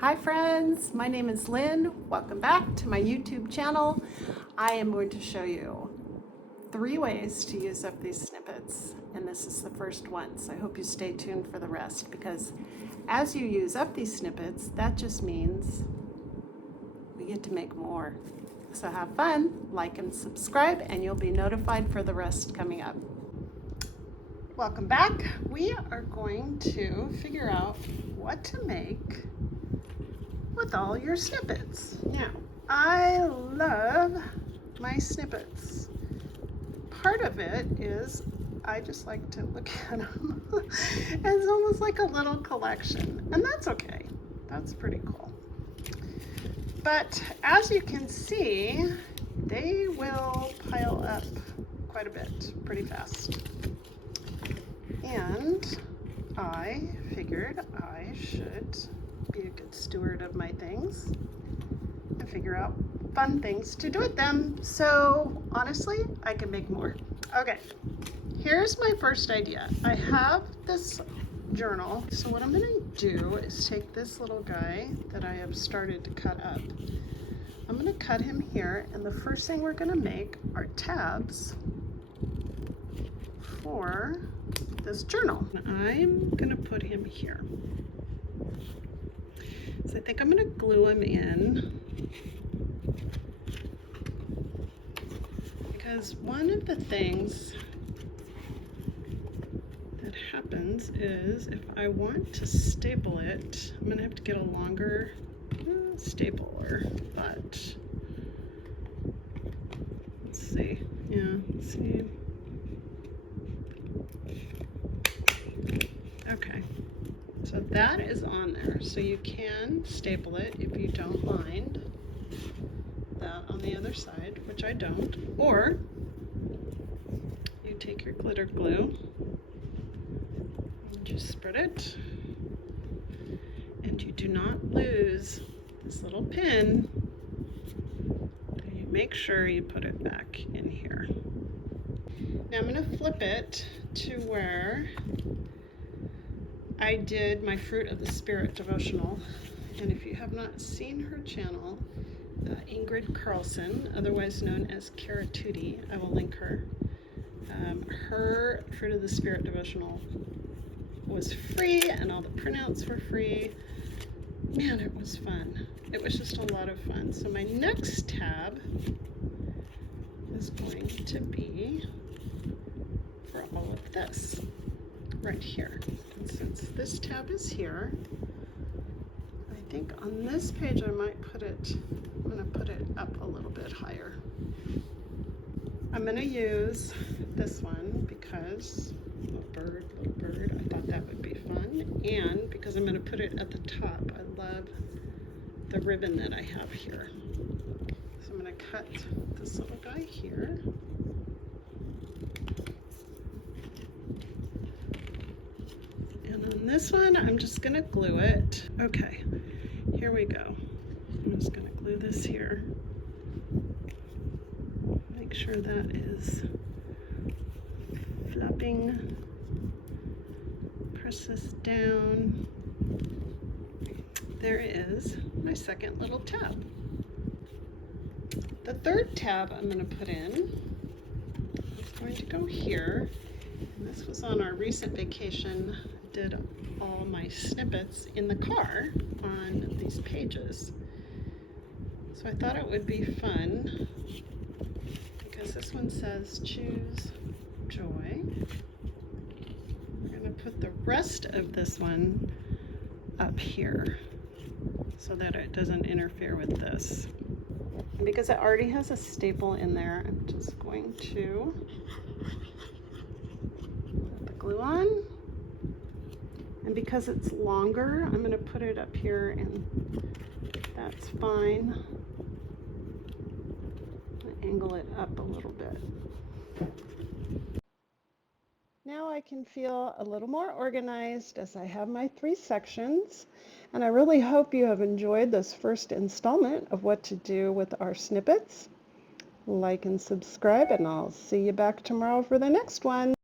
Hi friends, my name is Lynn. Welcome back to my YouTube channel. I am going to show you 3 ways to use up these snippets, and this is the first one, so I hope you stay tuned for the rest, because as you use up these snippets, that just means we get to make more. So have fun, like and subscribe, and you'll be notified for the rest coming up. Welcome back. We are going to figure out what to make with all your snippets. Now, I love my snippets. Part of it is I just like to look at them. It's almost like a little collection, and that's okay. That's pretty cool. But as you can see, they will pile up quite a bit pretty fast. And I figured I should be a good steward of my things and figure out fun things to do with them. So honestly, I can make more. Okay, here's my first idea. I have this journal. So what I'm gonna do is take this little guy that I have started to cut up. I'm gonna cut him here, and the first thing we're gonna make are tabs for this journal. I'm gonna put him here. So I think I'm gonna glue him in, because one of the things that happens is if I want to staple it, I'm gonna have to get a longer stapler, but let's see. Yeah, let's see. Okay. So that is on there, so you can staple it if you don't mind that on the other side, which I don't, or you take your glitter glue and you spread it, and you do not lose this little pin, and you make sure you put it back in here. Now I'm going to flip it to where I did my Fruit of the Spirit devotional, and if you have not seen her channel, Ingrid Carlson, otherwise known as Cara Tootie, I will link her. Her Fruit of the Spirit devotional was free, and all the printouts were free. Man, it was fun. It was just a lot of fun. So my next tab is going to be for all of this right here. And since this tab is here, I think on this page I might put it, I'm going to put it up a little bit higher. I'm going to use this one because little bird, I thought that would be fun, and because I'm going to put it at the top. I love the ribbon that I have here. So I'm going to cut this little guy here. On this one, I'm just going to glue it. Okay, here we go. I'm just going to glue this here. Make sure that is flapping. Press this down. There is my second little tab. The third tab I'm going to put in is going to go here. And this was on our recent vacation. Did all my snippets in the car on these pages. So I thought it would be fun because this one says choose joy. We're going to put the rest of this one up here so that it doesn't interfere with this. And because it already has a staple in there, I'm just going to put the glue on. And because it's longer, I'm going to put it up here, and that's fine. Angle it up a little bit. Now I can feel a little more organized as I have my 3 sections, and I really hope you have enjoyed this first installment of what to do with our snippets. Like and subscribe, and I'll see you back tomorrow for the next one.